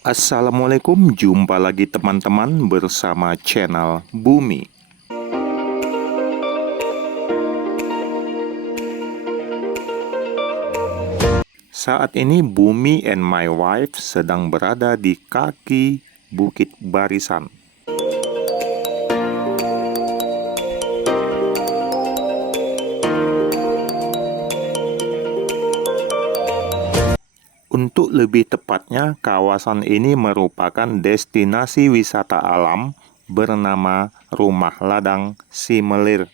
Assalamualaikum, jumpa lagi teman-teman bersama channel Bumi. Saat ini Bumi and my wife sedang berada di kaki Bukit Barisan. Untuk lebih tepatnya, kawasan ini merupakan destinasi wisata alam bernama Rumah Ladang Simelir.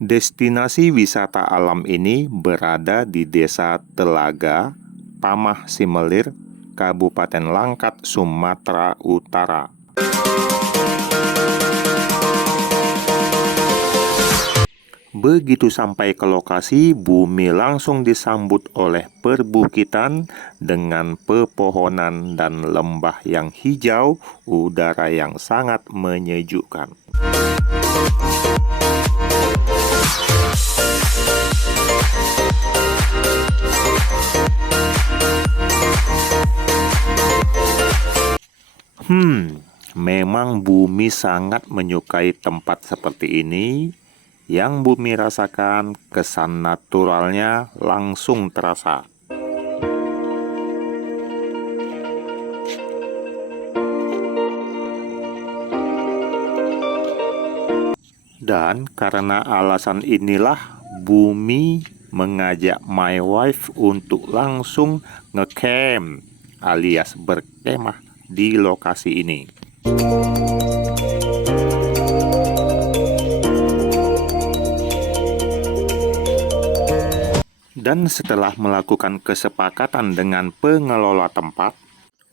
Destinasi wisata alam ini berada di Desa Telaga, Pamah Simelir, Kabupaten Langkat, Sumatera Utara. Begitu sampai ke lokasi, Bumi langsung disambut oleh perbukitan dengan pepohonan dan lembah yang hijau, udara yang sangat menyejukkan. Memang Bumi sangat menyukai tempat seperti ini. Yang Bumi rasakan, kesan naturalnya langsung terasa. Dan karena alasan inilah Bumi mengajak my wife untuk langsung ngecamp alias berkemah di lokasi ini. Dan setelah melakukan kesepakatan dengan pengelola tempat,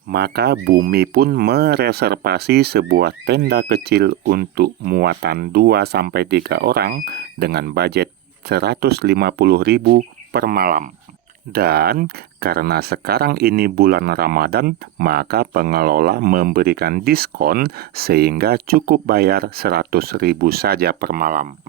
maka Bumi pun mereservasi sebuah tenda kecil untuk muatan 2-3 orang dengan budget 150.000 per malam. Dan karena sekarang ini bulan Ramadan, maka pengelola memberikan diskon sehingga cukup bayar 100.000 saja per malam.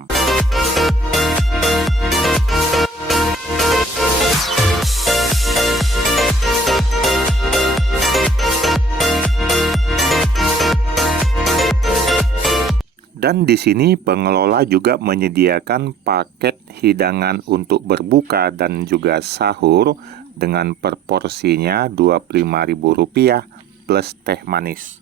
Dan di sini pengelola juga menyediakan paket hidangan untuk berbuka dan juga sahur dengan proporsinya Rp25.000 plus teh manis.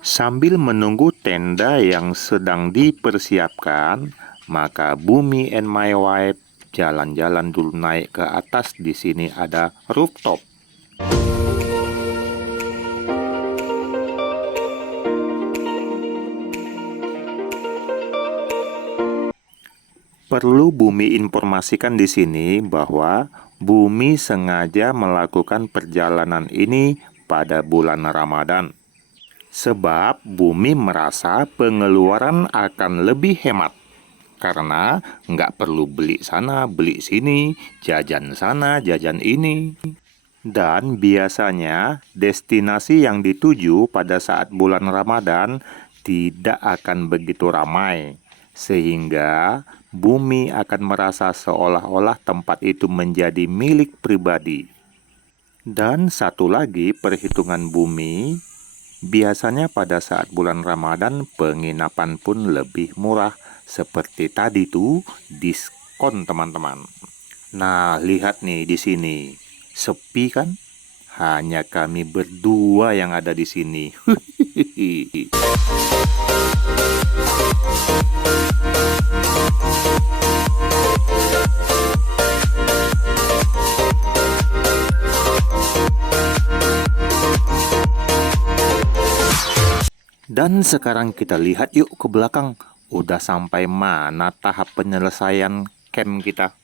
Sambil menunggu tenda yang sedang dipersiapkan, maka Bumi and my wife jalan-jalan dulu naik ke atas. Di sini ada rooftop. Perlu Bumi informasikan di sini bahwa Bumi sengaja melakukan perjalanan ini pada bulan Ramadan. Sebab Bumi merasa pengeluaran akan lebih hemat. Karena nggak perlu beli sana, beli sini, jajan sana, jajan ini. Dan biasanya destinasi yang dituju pada saat bulan Ramadan tidak akan begitu ramai. Sehingga Bumi akan merasa seolah-olah tempat itu menjadi milik pribadi. Dan satu lagi perhitungan Bumi, biasanya pada saat bulan Ramadan penginapan pun lebih murah. Seperti tadi tuh, diskon teman-teman. Nah, lihat nih di sini. Sepi kan? Hanya kami berdua yang ada di sini. Dan sekarang kita lihat yuk ke belakang. Udah sampai mana tahap penyelesaian camp kita?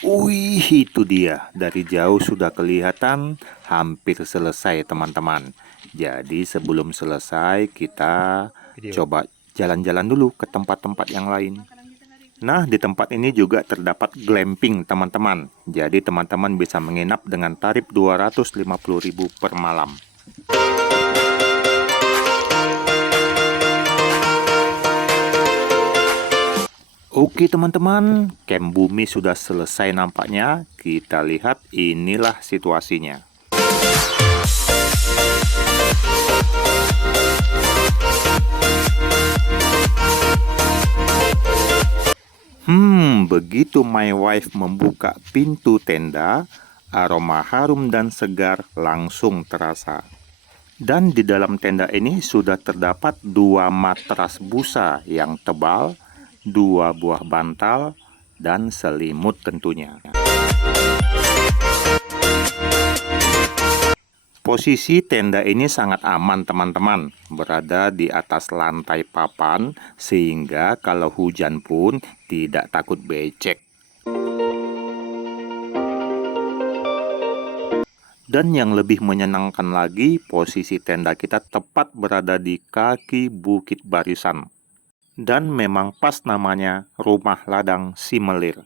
Wih, Itu dia, dari jauh sudah kelihatan hampir selesai teman-teman. Jadi sebelum selesai kita coba jalan-jalan dulu ke tempat-tempat yang lain. Nah, di tempat ini juga terdapat glamping teman-teman. Jadi teman-teman bisa menginap dengan tarif 250.000 per malam. Oke teman-teman, camp Bumi sudah selesai nampaknya. Kita lihat inilah situasinya. Begitu my wife membuka pintu tenda, aroma harum dan segar langsung terasa. Dan di dalam tenda ini sudah terdapat 2 matras busa yang tebal, 2 buah bantal, dan selimut tentunya. Posisi tenda ini sangat aman teman-teman, berada di atas lantai papan sehingga kalau hujan pun tidak takut becek. Dan yang lebih menyenangkan lagi, posisi tenda kita tepat berada di kaki Bukit Barisan. Dan memang pas namanya Rumah Ladang Simelir.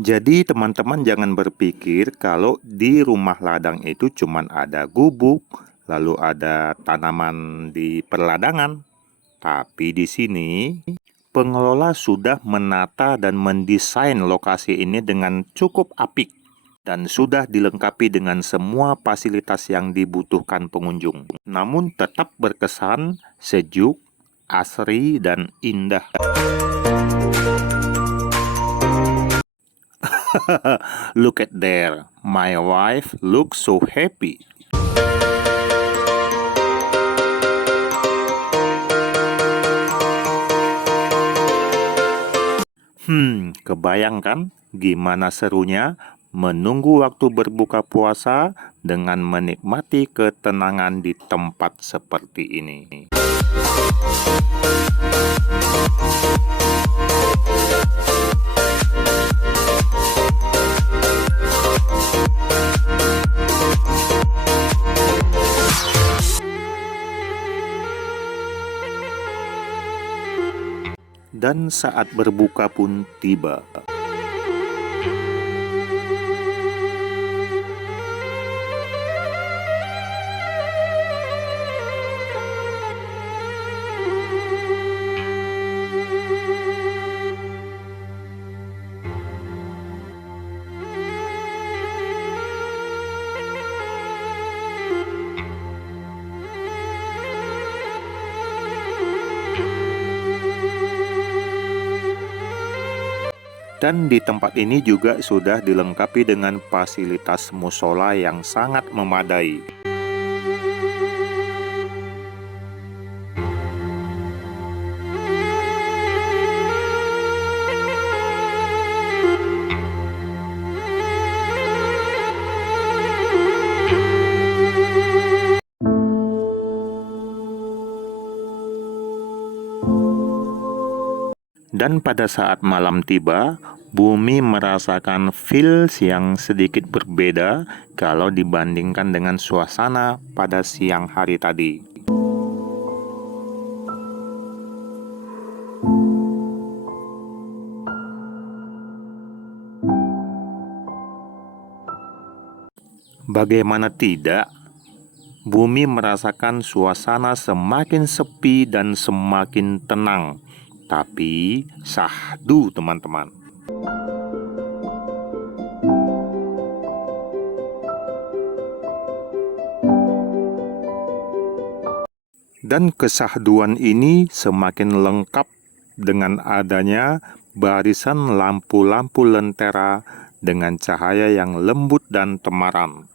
Jadi teman-teman jangan berpikir kalau di rumah ladang itu cuman ada gubuk, lalu ada tanaman di perladangan. Tapi di sini pengelola sudah menata dan mendesain lokasi ini dengan cukup apik dan sudah dilengkapi dengan semua fasilitas yang dibutuhkan pengunjung. Namun tetap berkesan sejuk, asri, dan indah. Look at there, my wife looks so happy. Kebayang kan gimana serunya menunggu waktu berbuka puasa dengan menikmati ketenangan di tempat seperti ini. Dan saat berbuka pun tiba. Dan di tempat ini juga sudah dilengkapi dengan fasilitas musola yang sangat memadai. Dan pada saat malam tiba, Bumi merasakan feels yang sedikit berbeda kalau dibandingkan dengan suasana pada siang hari tadi. Bagaimana tidak, Bumi merasakan suasana semakin sepi dan semakin tenang. Tapi syahdu teman-teman. Dan kesahduan ini semakin lengkap dengan adanya barisan lampu-lampu lentera dengan cahaya yang lembut dan temaram.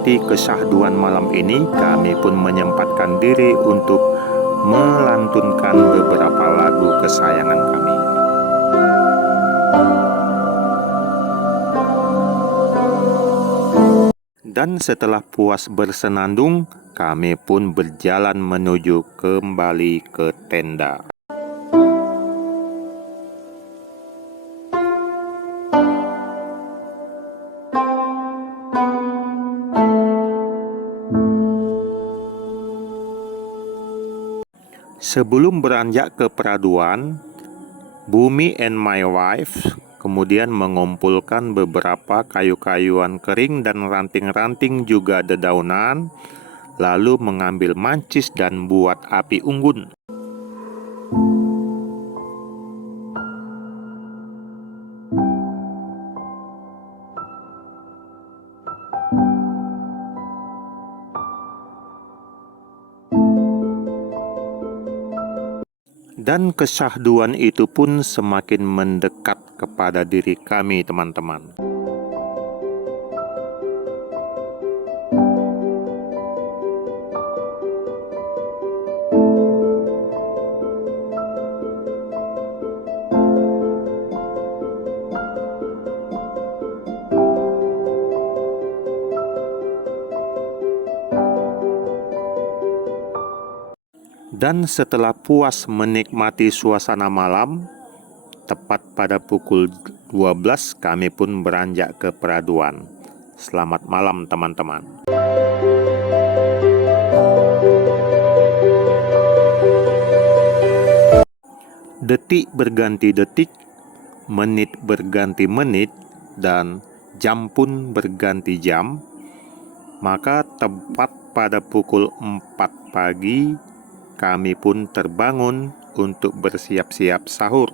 menikmati kesyahduan malam ini, kami pun menyempatkan diri untuk melantunkan beberapa lagu kesayangan kami. Dan setelah puas bersenandung, kami pun berjalan menuju kembali ke tenda. Sebelum beranjak ke peraduan, Bumi and my wife kemudian mengumpulkan beberapa kayu-kayuan kering dan ranting-ranting juga dedaunan, lalu mengambil mancis dan buat api unggun. Dan kesyahduan itu pun semakin mendekat kepada diri kami, teman-teman. Dan setelah puas menikmati suasana malam, tepat pada pukul 12 kami pun beranjak ke peraduan. Selamat malam, teman-teman. Detik berganti detik, menit berganti menit, dan jam pun berganti jam. Maka tepat pada pukul 4 pagi, kami pun terbangun untuk bersiap-siap sahur.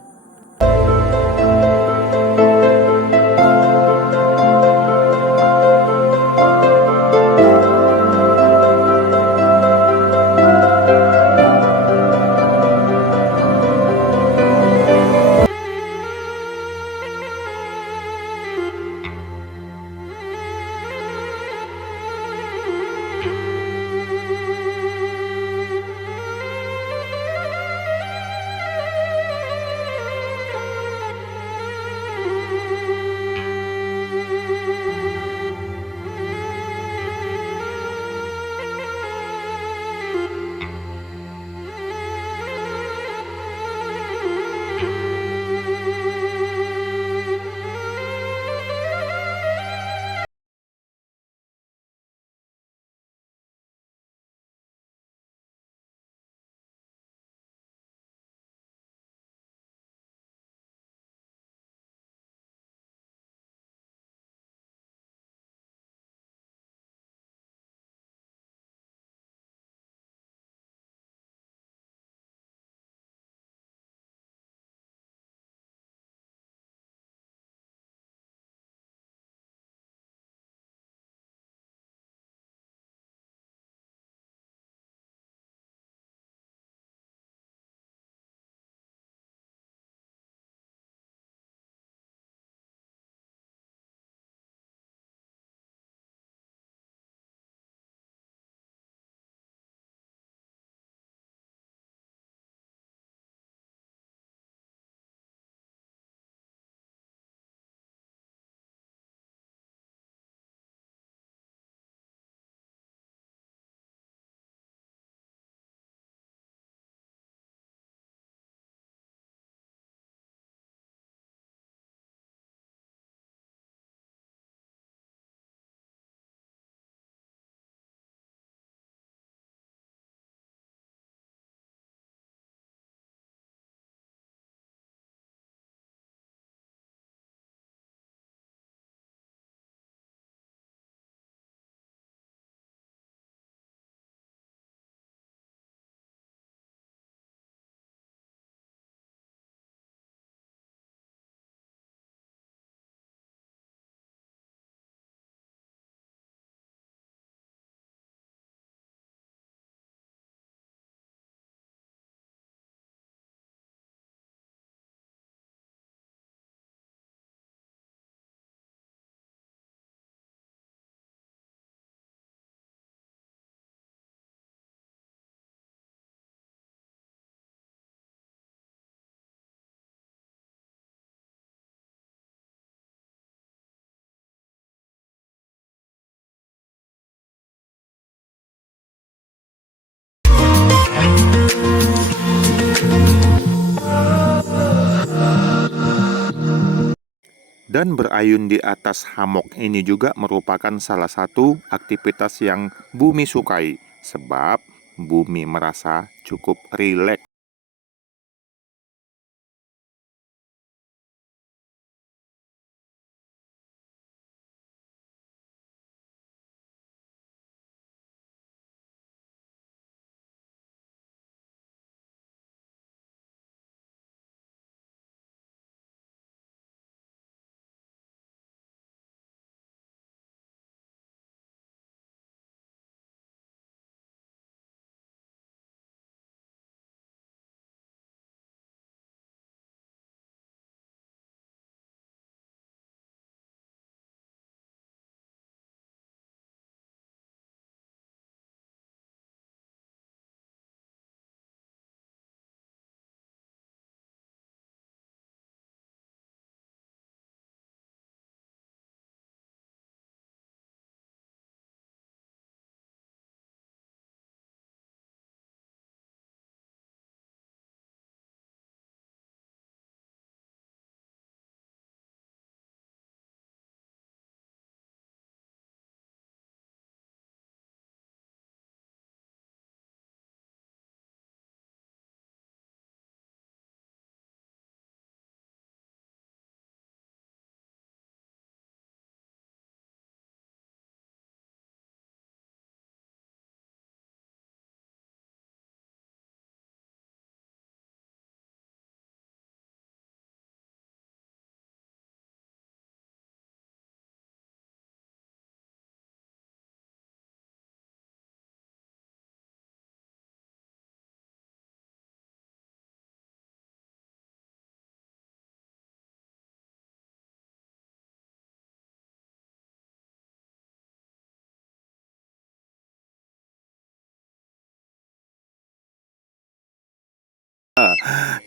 Dan berayun di atas hammock ini juga merupakan salah satu aktivitas yang Bumi sukai, sebab Bumi merasa cukup rileks.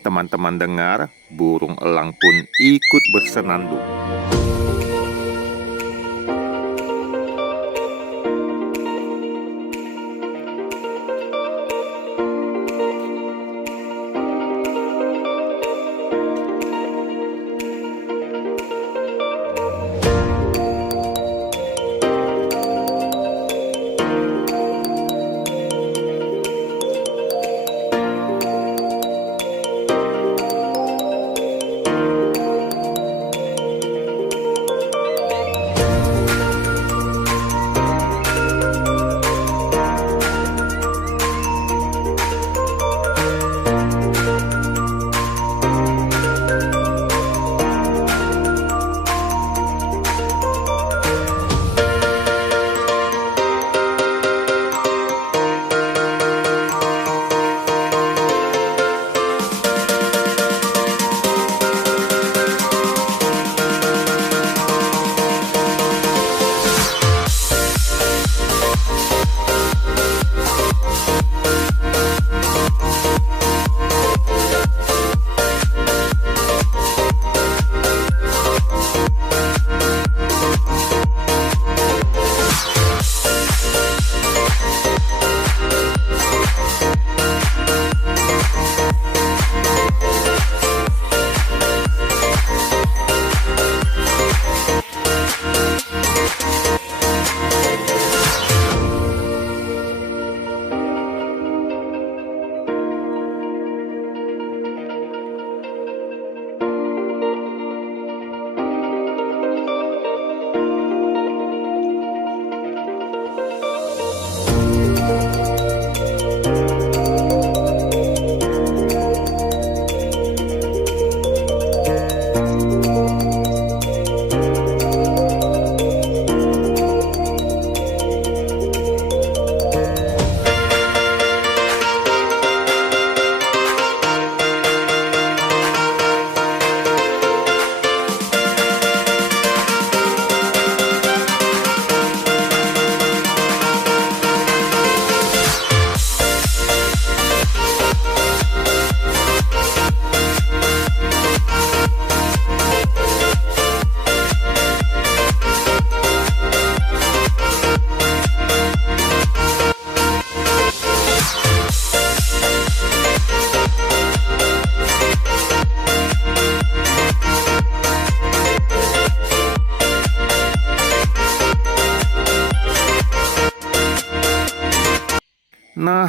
Teman-teman dengar, burung elang pun ikut bersenandung.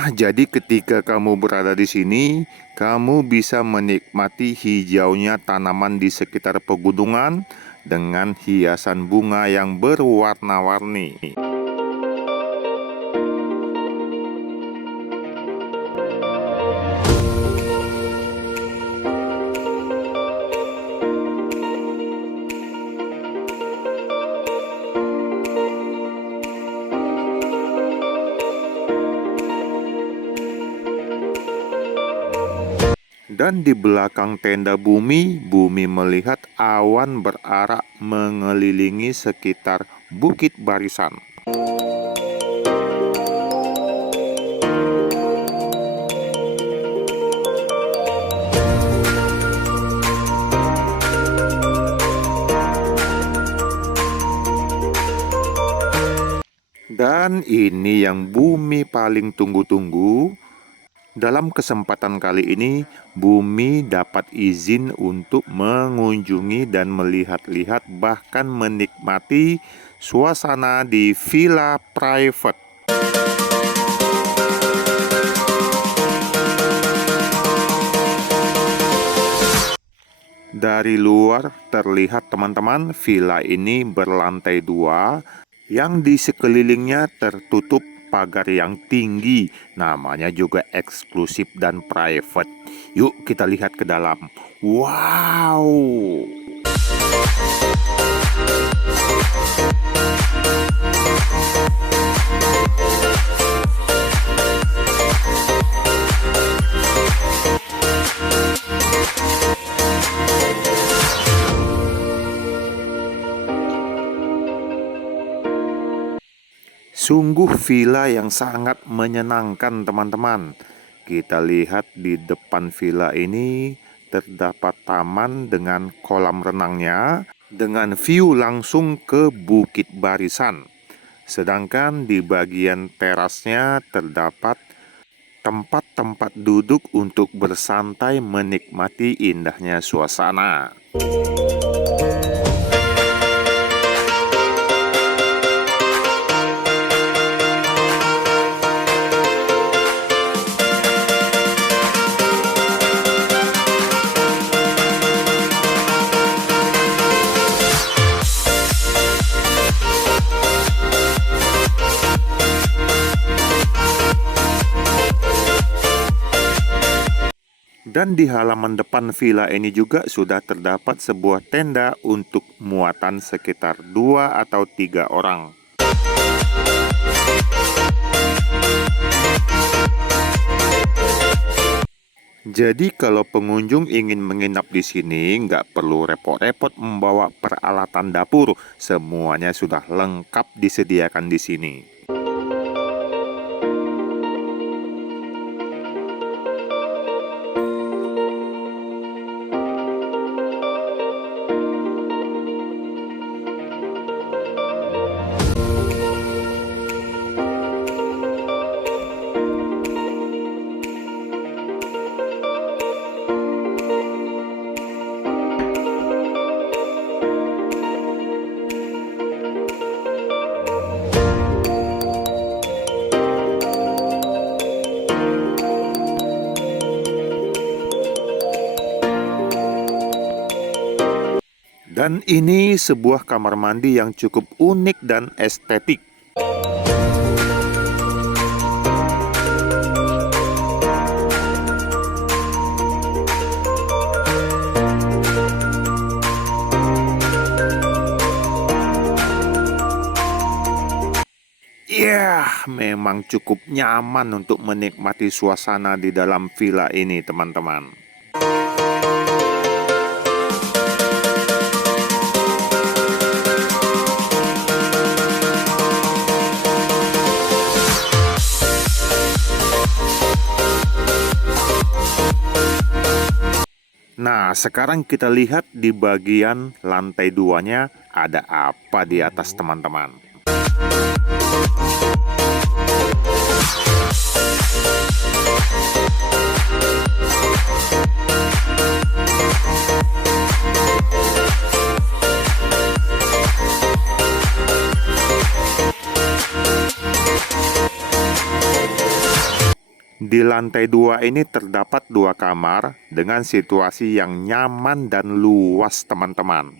Nah, jadi ketika kamu berada di sini, kamu bisa menikmati hijaunya tanaman di sekitar pegunungan dengan hiasan bunga yang berwarna-warni. Dan di belakang tenda Bumi melihat awan berarak mengelilingi sekitar Bukit Barisan. Dan ini yang Bumi paling tunggu-tunggu. Dalam kesempatan kali ini, Bumi dapat izin untuk mengunjungi dan melihat-lihat bahkan menikmati suasana di villa private. Dari luar terlihat teman-teman, villa ini berlantai 2 yang di sekelilingnya tertutup pagar yang tinggi, namanya juga eksklusif dan private. Yuk kita lihat ke dalam. Wow! Sungguh villa yang sangat menyenangkan teman-teman. Kita lihat di depan villa ini terdapat taman dengan kolam renangnya, dengan view langsung ke Bukit Barisan. Sedangkan di bagian terasnya terdapat tempat-tempat duduk untuk bersantai menikmati indahnya suasana. Dan di halaman depan villa ini juga sudah terdapat sebuah tenda untuk muatan sekitar 2 atau 3 orang. Jadi kalau pengunjung ingin menginap di sini, nggak perlu repot-repot membawa peralatan dapur. Semuanya sudah lengkap disediakan di sini. Dan ini sebuah kamar mandi yang cukup unik dan estetik. Ya, memang cukup nyaman untuk menikmati suasana di dalam villa ini, teman-teman. Nah, sekarang kita lihat di bagian lantai 2-nya ada apa di atas, teman-teman. lantai 2 ini terdapat 2 kamar dengan situasi yang nyaman dan luas, teman-teman.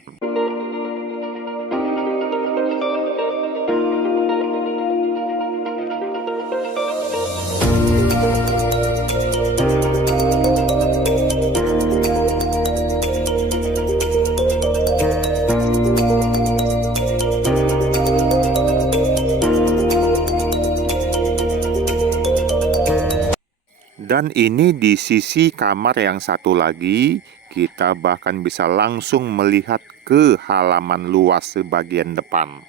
Dan ini di sisi kamar yang satu lagi, kita bahkan bisa langsung melihat ke halaman luas bagian depan.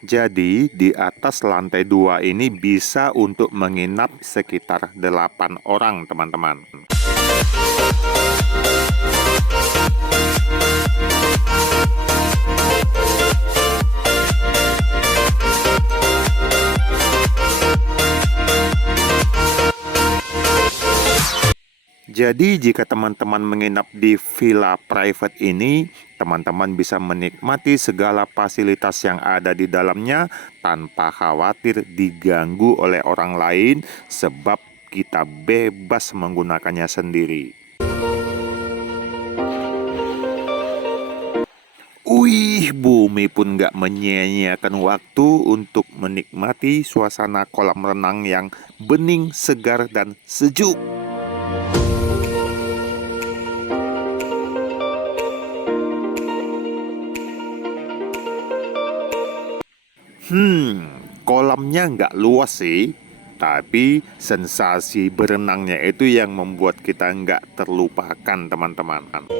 Jadi di atas lantai 2 ini bisa untuk menginap sekitar 8 orang, teman-teman. Jadi jika teman-teman menginap di villa private ini, teman-teman bisa menikmati segala fasilitas yang ada di dalamnya tanpa khawatir diganggu oleh orang lain, sebab kita bebas menggunakannya sendiri. Wih, Bumi pun gak menyia-nyiakan waktu untuk menikmati suasana kolam renang yang bening, segar, dan sejuk. Kolamnya nggak luas sih, tapi sensasi berenangnya itu yang membuat kita nggak terlupakan, teman-teman.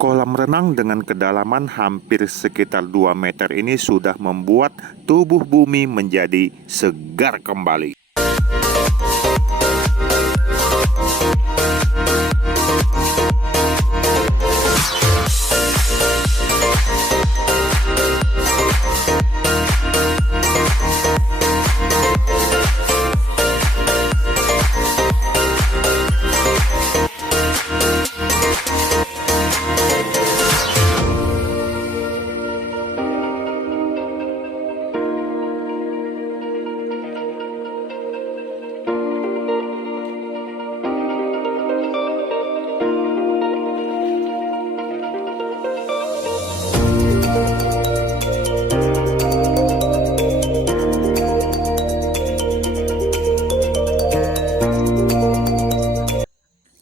Kolam renang dengan kedalaman hampir sekitar 2 meter ini sudah membuat tubuh Bumi menjadi segar kembali.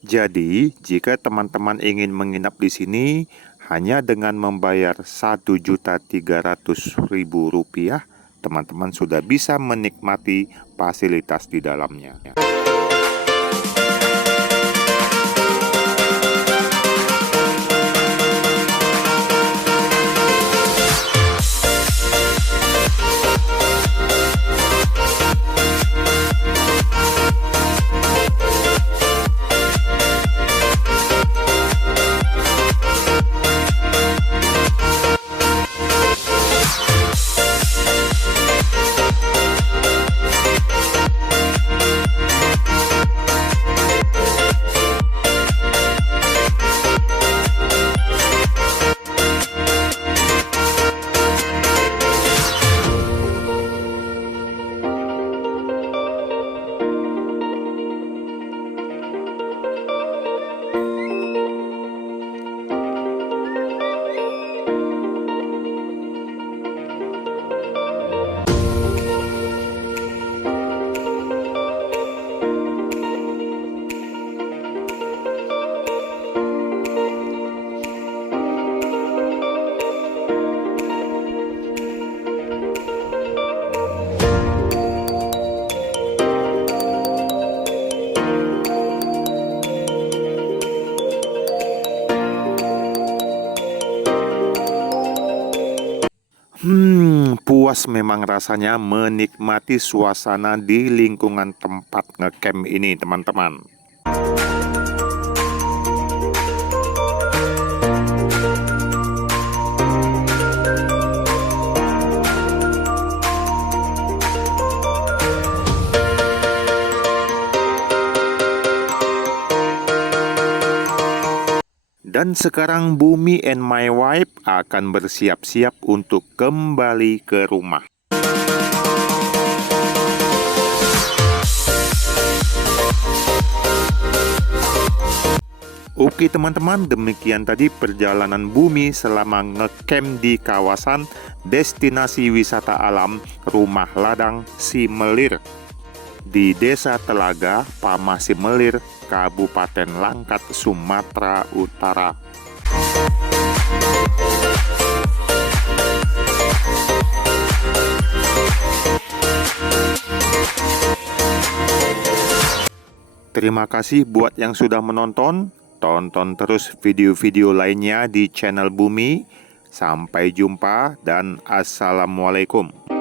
Jadi, jika teman-teman ingin menginap di sini, hanya dengan membayar Rp1.300.000, teman-teman sudah bisa menikmati fasilitas di dalamnya. puas memang rasanya menikmati suasana di lingkungan tempat ngecamp ini, teman-teman. Dan sekarang Bumi and my wife akan bersiap-siap untuk kembali ke rumah. Oke teman-teman, demikian tadi perjalanan Bumi selama ngecamp di kawasan destinasi wisata alam Rumah Ladang Simelir di Desa Telaga, Pamah Simelir, Kabupaten Langkat, Sumatera Utara. Terima kasih buat yang sudah menonton. Tonton terus video-video lainnya di channel Bumi. Sampai jumpa dan assalamualaikum.